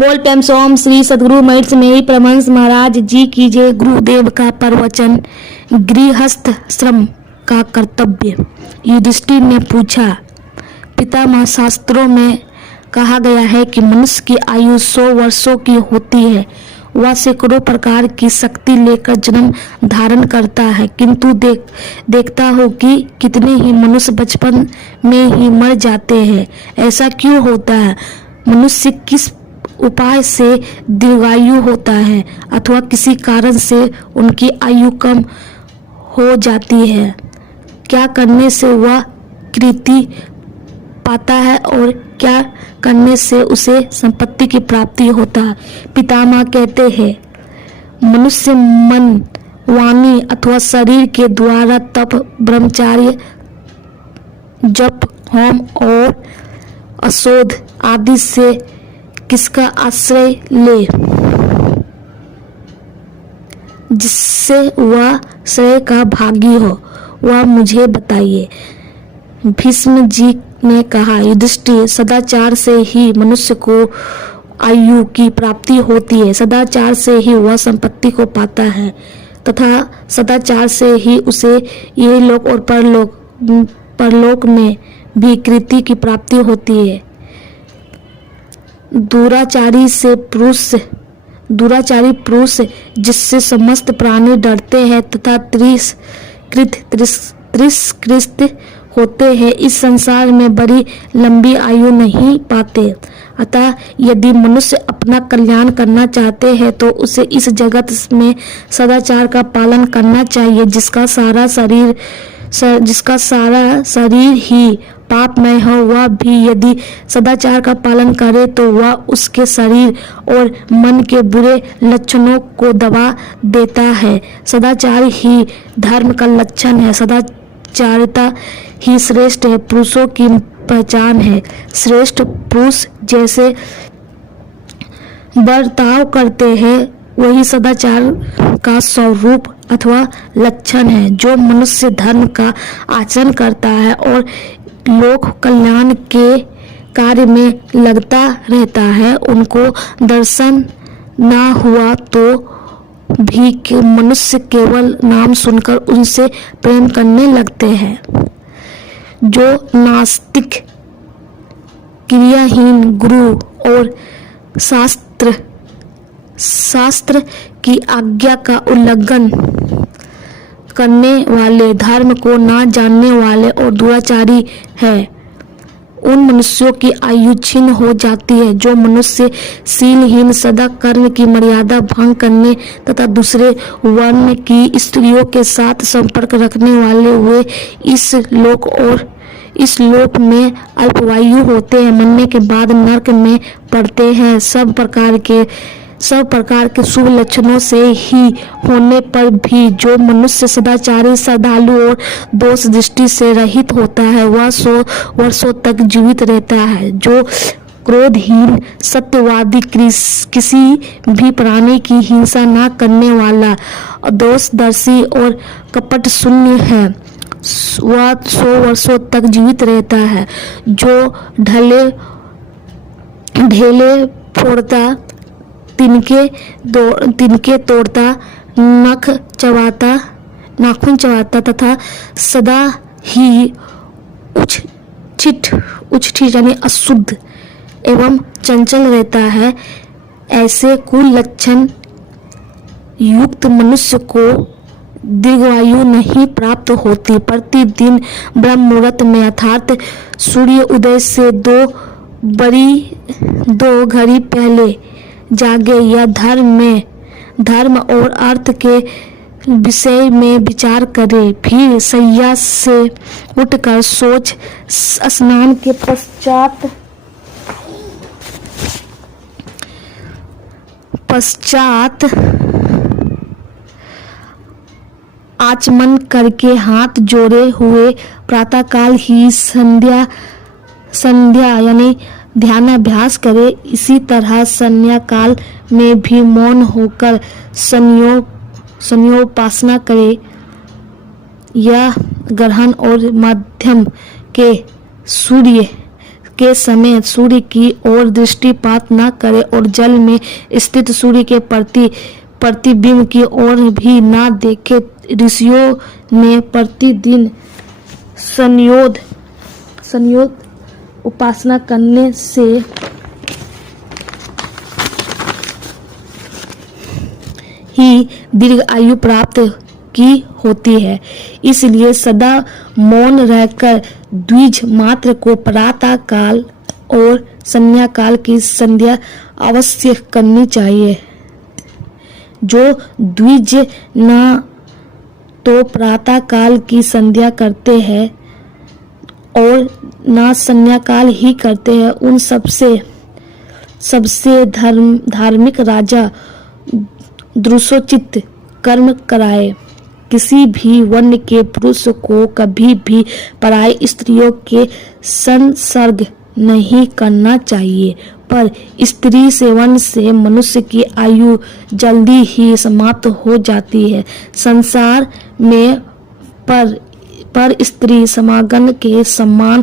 बोल प्रेम सोम श्री सदगुरु महर्षि मेरी परमहंस महाराज जी की जय। गुरुदेव का प्रवचन, गृहस्थ श्रम का कर्तव्य। युधिष्ठिर ने पूछा, पितामह, शास्त्रों में कहा गया है कि मनुष्य की आयु 100 वर्षों की होती है। वह सैकड़ों प्रकार की शक्ति लेकर जन्म धारण करता है, किंतु देखता हो कि कितने ही मनुष्य बचपन में ही मर जाते हैं। ऐसा क्यों होता है? मनुष्य किस उपाय से दीर्घायु होता है अथवा किसी कारण से उनकी आयु कम हो जाती है? क्या करने से वह कीर्ति पाता है और क्या करने से उसे संपत्ति की प्राप्ति होता है? पितामह कहते हैं, मनुष्य मन, वाणी अथवा शरीर के द्वारा तप, ब्रह्मचार्य, जप, होम और औषध आदि से किसका आश्रय ले, जिससे वह श्रेय का भागी हो, वह मुझे बताइए। भीष्म जी ने कहा, युधिष्ठिर, सदाचार से ही मनुष्य को आयु की प्राप्ति होती है। सदाचार से ही वह संपत्ति को पाता है तथा सदाचार से ही उसे ये लोक और परलोक में भी कीर्ति की प्राप्ति होती है। दुराचारी पुरुष जिससे समस्त प्राणी डरते हैं तथा तिरस्कृत होते हैं, इस संसार में बड़ी लंबी आयु नहीं पाते। अतः यदि मनुष्य अपना कल्याण करना चाहते हैं तो उसे इस जगत में सदाचार का पालन करना चाहिए। जिसका सारा शरीर ही पापमय हो, वह भी यदि सदाचार का पालन करे तो वह उसके शरीर और मन के बुरे लक्षणों को दबा देता है। सदाचार ही धर्म का लक्षण है। सदाचारिता ही श्रेष्ठ है, पुरुषों की पहचान है। श्रेष्ठ पुरुष जैसे बर्ताव करते हैं वही सदाचार का स्वरूप अथवा लक्षण है। जो मनुष्य धर्म का आचरण करता है और लोक कल्याण के कार्य में लगता रहता है, उनको दर्शन ना हुआ तो भी मनुष्य केवल नाम सुनकर उनसे प्रेम करने लगते हैं। जो नास्तिक, क्रियाहीन, गुरु और शास्त्र की आज्ञा का उल्लंघन करने वाले, धर्म को ना जानने वाले और दुराचारी है, उन मनुष्यों की आयु क्षीण हो जाती है। जो मनुष्य शीलहीन, सदा कर्म की मर्यादा भंग करने तथा दूसरे वर्ण की स्त्रियों के साथ संपर्क रखने वाले हुए इस लोक में अल्पवायु होते हैं, मरने के बाद नरक में पड़ते हैं। सब प्रकार के शुभ लक्षणों से ही होने पर भी जो मनुष्य सदाचारी, श्रद्धालु और दोष दृष्टि से रहित होता है, वह 100 वर्षों तक जीवित रहता है। जो क्रोधहीन, सत्यवादी, किसी भी प्राणी की हिंसा न करने वाला, दोषदर्शी और कपट शून्य है, वह 100 वर्षों तक जीवित रहता है। जो ढेले फोड़ता, तिनके तोड़ता, नाखून चबाता तथा सदा ही उछिठ यानी अशुद्ध एवं चंचल रहता है, ऐसे कुलक्षण युक्त मनुष्य को दीर्घायु नहीं प्राप्त होती। प्रतिदिन ब्रह्म मुहूर्त में अर्थात सूर्य उदय से 2 घड़ी पहले जागे या धर्म और अर्थ के विषय में विचार करे। फिर शैया से उठकर शौच स्नान के पश्चात आचमन करके हाथ जोड़े हुए प्रातःकाल ही संध्या यानी ध्यानाभ्यास करे। इसी तरह संध्या काल में भी मौन होकर संयोपासना करे। यह ग्रहण और माध्यम के सूर्य के समय सूर्य की ओर दृष्टिपात न करे और जल में स्थित सूर्य के प्रतिबिंब की ओर भी न देखे। ऋषियों ने प्रतिदिन संयोग उपासना करने से ही दीर्घ आयु प्राप्त की होती है। इसलिए सदा मौन रहकर द्विज मात्र को प्रातः काल और संध्या काल की संध्या अवश्य करनी चाहिए। जो द्विज न तो प्रातः काल की संध्या करते हैं और न संध्या काल ही करते हैं, उन सबसे धार्मिक राजा द्रुसोचित कर्म कराए। किसी भी वर्ण के पुरुष को कभी भी पराई स्त्रियों के संसर्ग नहीं करना चाहिए, पर स्त्री सेवन से मनुष्य की आयु जल्दी ही समाप्त हो जाती है। संसार में पर स्त्री समागम के समान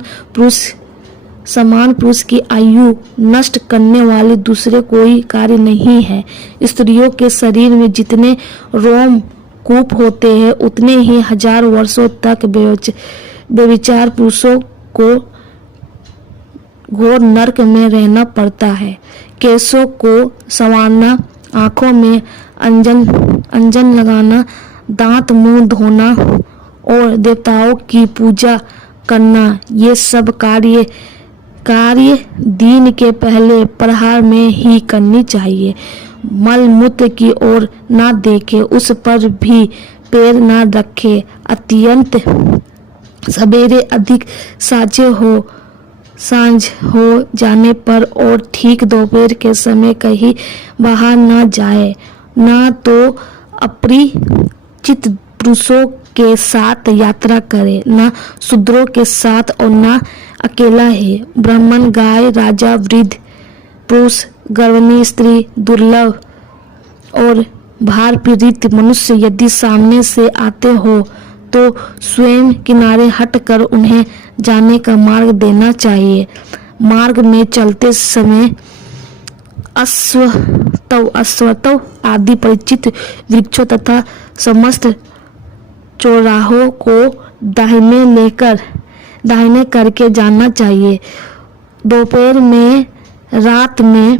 पुरुष की आयु नष्ट करने वाले दूसरे कोई कार्य नहीं है। स्त्रियों के शरीर में जितने रोम कूप होते हैं उतने ही हजार वर्षों तक बेविचार पुरुषों को घोर नरक में रहना पड़ता है। केशों को संवारना, आंखों में अंजन लगाना, दांत मुंह धोना और देवताओं की पूजा करना, ये सब कार्य दिन के पहले प्रहर में ही करनी चाहिए। मल मूत्र की ओर ना देखे, उस पर भी पैर ना रखे। अत्यंत सवेरे अधिक सांझ हो जाने पर और ठीक दोपहर के समय कहीं बाहर ना जाए। ना तो अपरिचित पुरुषों के साथ यात्रा करे, ना शूद्रों के साथ और ना अकेला है। ब्राह्मण, गाय, राजा, वृद्ध पुरुष, गर्भिणी स्त्री, दुर्लभ और भार पीड़ित मनुष्य यदि सामने से आते हो तो स्वयं किनारे हटकर उन्हें जाने का मार्ग देना चाहिए। मार्ग में चलते समय अश्वत्थ आदि परिचित वृक्षों तथा समस्त चौराहों को दाहिने करके जाना चाहिए। दोपहर में, रात में,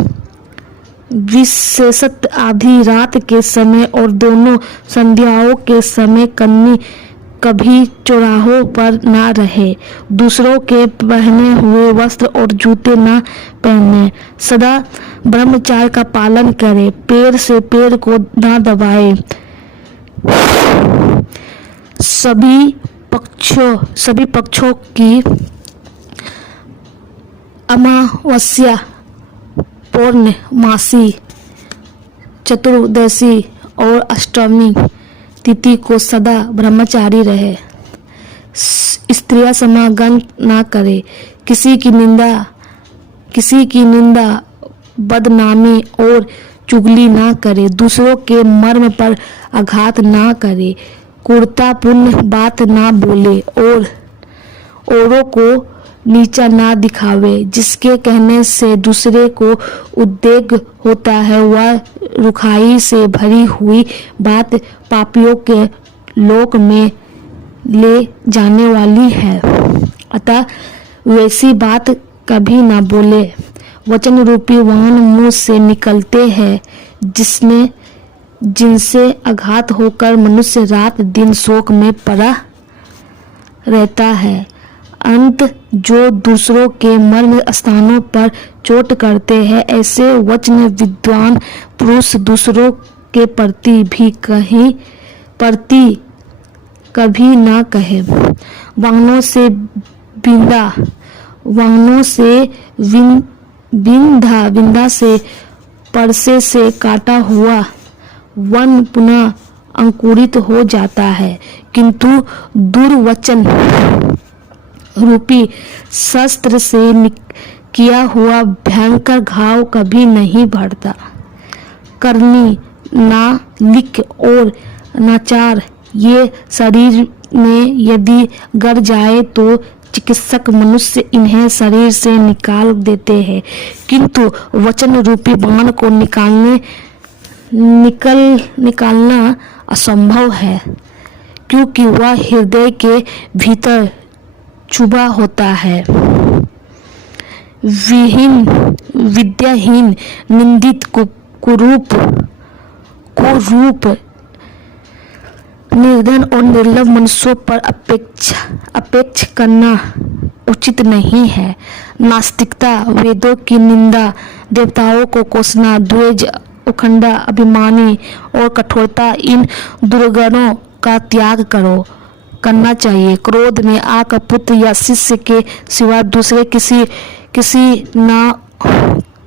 विशेषतः आधी रात के समय और दोनों संध्याओं के समय कभी चौराहों पर ना रहे। दूसरों के पहने हुए वस्त्र और जूते ना पहने। सदा ब्रह्मचर्य का पालन करे। पैर से पैर को ना दबाए। सभी पक्षों की अमावस्या, पौर्णमासी, चतुर्दशी और अष्टमी तिथि को सदा ब्रह्मचारी रहे। स्त्रियां समागम ना करे। किसी की निंदा, बदनामी और चुगली ना करे। दूसरों के मर्म पर आघात ना करे। क्रूरतापूर्ण बात ना बोले और औरों को नीचा ना दिखावे। जिसके कहने से दूसरे को उद्वेग होता है वह रुखाई से भरी हुई बात पापियों के लोक में ले जाने वाली है। अतः वैसी बात कभी ना बोले। वचन रूपी वाहन मुंह से निकलते हैं जिनसे आघात होकर मनुष्य रात दिन शोक में पड़ा रहता है। अंत जो दूसरों के मर्म स्थानों पर चोट करते हैं, ऐसे वचन विद्वान पुरुष दूसरों के प्रति भी कभी ना कहे। वाहनों से विंधा से परसे से काटा हुआ वन पुनः अंकुरित हो जाता है, किंतु दुर्वचन रूपी शस्त्र से किया हुआ भयंकर घाव कभी नहीं बढ़ता। करनी, नालिक और नाचार ये शरीर में यदि गड़ जाए तो चिकित्सक मनुष्य इन्हें शरीर से निकाल देते हैं, किंतु वचन रूपी बाण को निकालना असंभव है, क्योंकि वह हृदय के भीतर चुभा होता है। विद्याहीन, निंदित, कुरूप, निर्धन और निर्लभ मनुष्यों पर अपेक्षा करना उचित नहीं है। नास्तिकता, वेदों की निंदा, देवताओं को कोसना, द्वेष, उखंडा, अभिमानी और कठोरता, इन दुर्गुणों का त्याग करना चाहिए। क्रोध में आकर पुत्र या शिष्य के सिवा दूसरे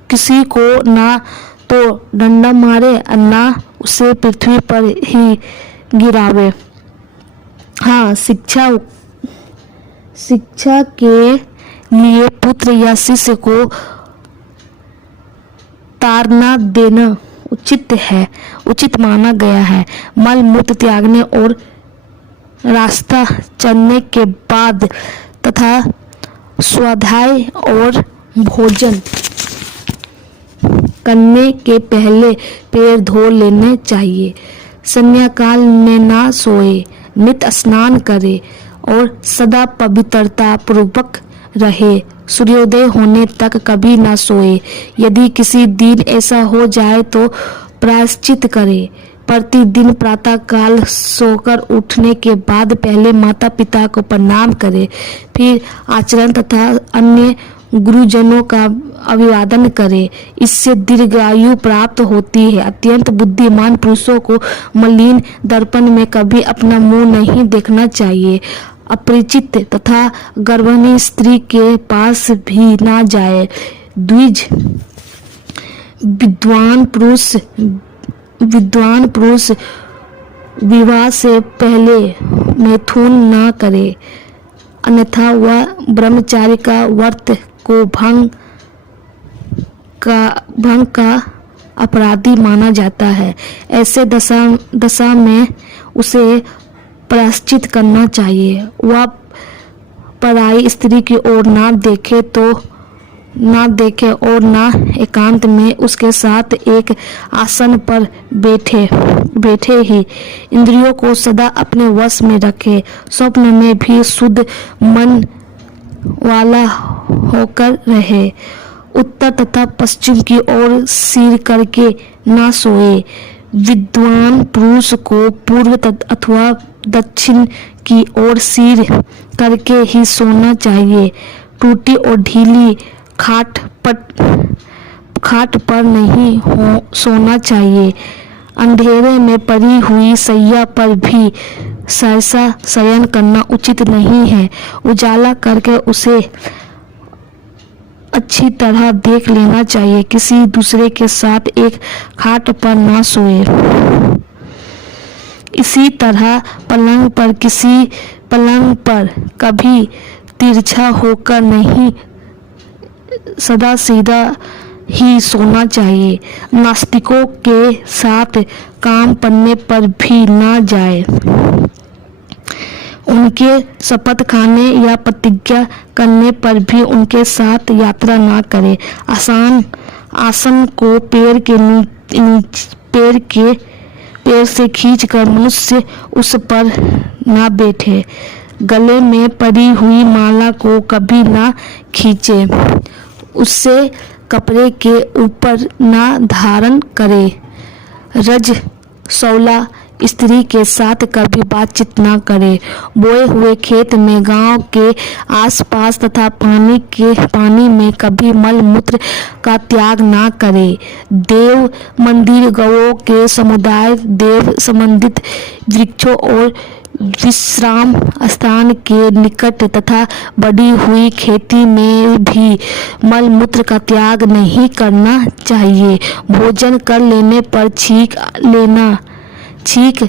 किसी को ना तो डंडा मारे और ना उसे पृथ्वी पर ही गिरावे। हाँ, शिक्षा के लिए पुत्र या शिष्य को ताड़ना देना उचित माना गया है। मल मूत्र त्यागने और रास्ता चलने के बाद तथा स्वाध्याय और भोजन करने के पहले पैर धो लेने चाहिए। संध्याकाल में ना सोए, नित्य स्नान करे और सदा पवित्रता पूर्वक रहे। सूर्योदय होने तक कभी ना सोए। यदि किसी दिन ऐसा हो जाए तो प्रायश्चित करे। प्रतिदिन प्रातः काल सोकर उठने के बाद पहले माता पिता को प्रणाम करे, फिर आचरण तथा अन्य गुरुजनों का अभिवादन करे। इससे दीर्घायु प्राप्त होती है। अत्यंत बुद्धिमान पुरुषों को मलिन दर्पण में कभी अपना मुंह नहीं देखना चाहिए। अपरिचित तथा गर्भिणी स्त्री के पास भी ना जाए। द्विज, विद्वान पुरुष विवाह से पहले मैथुन ना करे, अन्यथा वह ब्रह्मचारी का व्रत को भंग का अपराधी माना जाता है। ऐसे दशा में उसे प्रायश्चित करना चाहिए। वह पराई स्त्री की ओर ना देखे और ना एकांत में उसके साथ एक आसन पर बैठे ही इंद्रियों को सदा अपने वश में रखे। स्वप्न में भी शुद्ध मन वाला होकर रहे। उत्तर तथा पश्चिम की ओर सिर करके ना सोए। विद्वान पुरुष को पूर्व अथवा दक्षिण की ओर सिर करके ही सोना चाहिए। टूटी और ढीली खाट पर नहीं सोना चाहिए। अंधेरे में पड़ी हुई सैया पर भी सहसा शयन करना उचित नहीं है। उजाला करके उसे अच्छी तरह देख लेना चाहिए। किसी दूसरे के साथ एक खाट पर ना सोए। इसी तरह पलंग पर कभी तिरछा होकर नहीं, सदा सीधा ही सोना चाहिए। नास्तिकों के साथ काम पड़ने पर भी ना जाए। उनके शपथ खाने या प्रतिज्ञा करने पर भी उनके साथ यात्रा ना करे। आसन को पैर से खींचकर मनुष्य उस पर ना बैठे। गले में पड़ी हुई माला को कभी ना खींचे। उससे कपड़े के ऊपर ना धारण करे। रजस्वला स्त्री के साथ कभी बातचीत ना करे। बोए हुए खेत में, गांव के आसपास तथा पानी में कभी मल मूत्र का त्याग ना करे। देव मंदिर, गौओं के समुदाय, देव संबंधित वृक्षों और विश्राम स्थान के निकट तथा बढ़ी हुई खेती में भी मल मूत्र का त्याग नहीं करना चाहिए। भोजन कर लेने पर छींक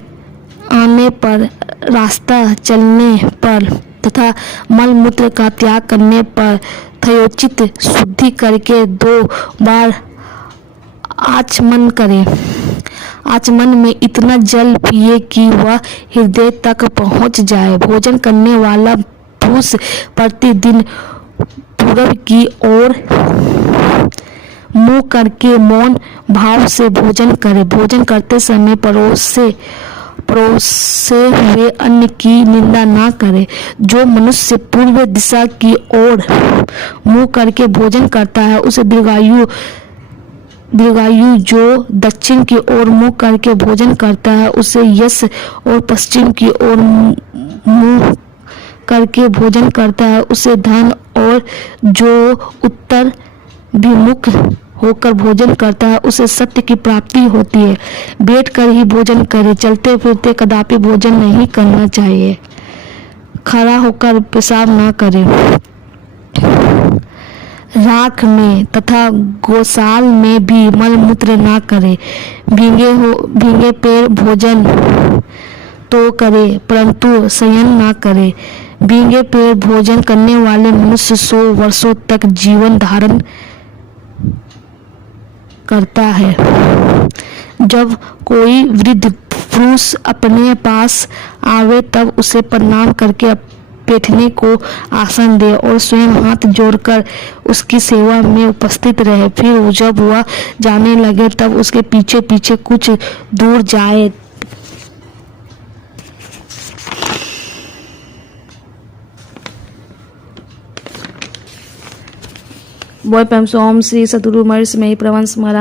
आने पर, रास्ता चलने पर तथा मल मूत्र का त्याग करने पर यथोचित शुद्धि करके 2 बार आचमन करे। आचमन में इतना जल पिए कि वह हृदय तक पहुंच जाए। भोजन करने वाला पुरुष प्रतिदिन पूरब की ओर मुंह करके मौन भाव से भोजन करे। भोजन करते समय परोसे हुए अन्न की निंदा ना करे। जो मनुष्य पूर्व दिशा की ओर मुंह करके भोजन करता है उसे दीर्घायु। जो दक्षिण की ओर मुंह करके भोजन करता है उसे यश, और पश्चिम की ओर मुंह करके भोजन करता है उसे धन, और जो उत्तर विमुख होकर भोजन करता है उसे सत्य की प्राप्ति होती है। बैठकर ही भोजन करे। चलते फिरते कदापि भोजन नहीं करना चाहिए। खड़ा होकर पेशाब ना करे। राख में तथा गौशाल में भी मलमूत्र ना करे। भीगे पैर भोजन तो करे परंतु शयन ना करे। भीगे पैर भोजन करने वाले मनुष्य 100 वर्षों तक जीवन धारण करता है। जब कोई वृद्ध पुरुष अपने पास आवे तब उसे प्रणाम करके बैठने को आसन दे और स्वयं हाथ जोड़कर उसकी सेवा में उपस्थित रहे। फिर जब वह जाने लगे तब उसके पीछे पीछे कुछ दूर जाए। बॉय पैम ओम श्री सद्गुरु महर्षि महेश प्रवंश महाराज।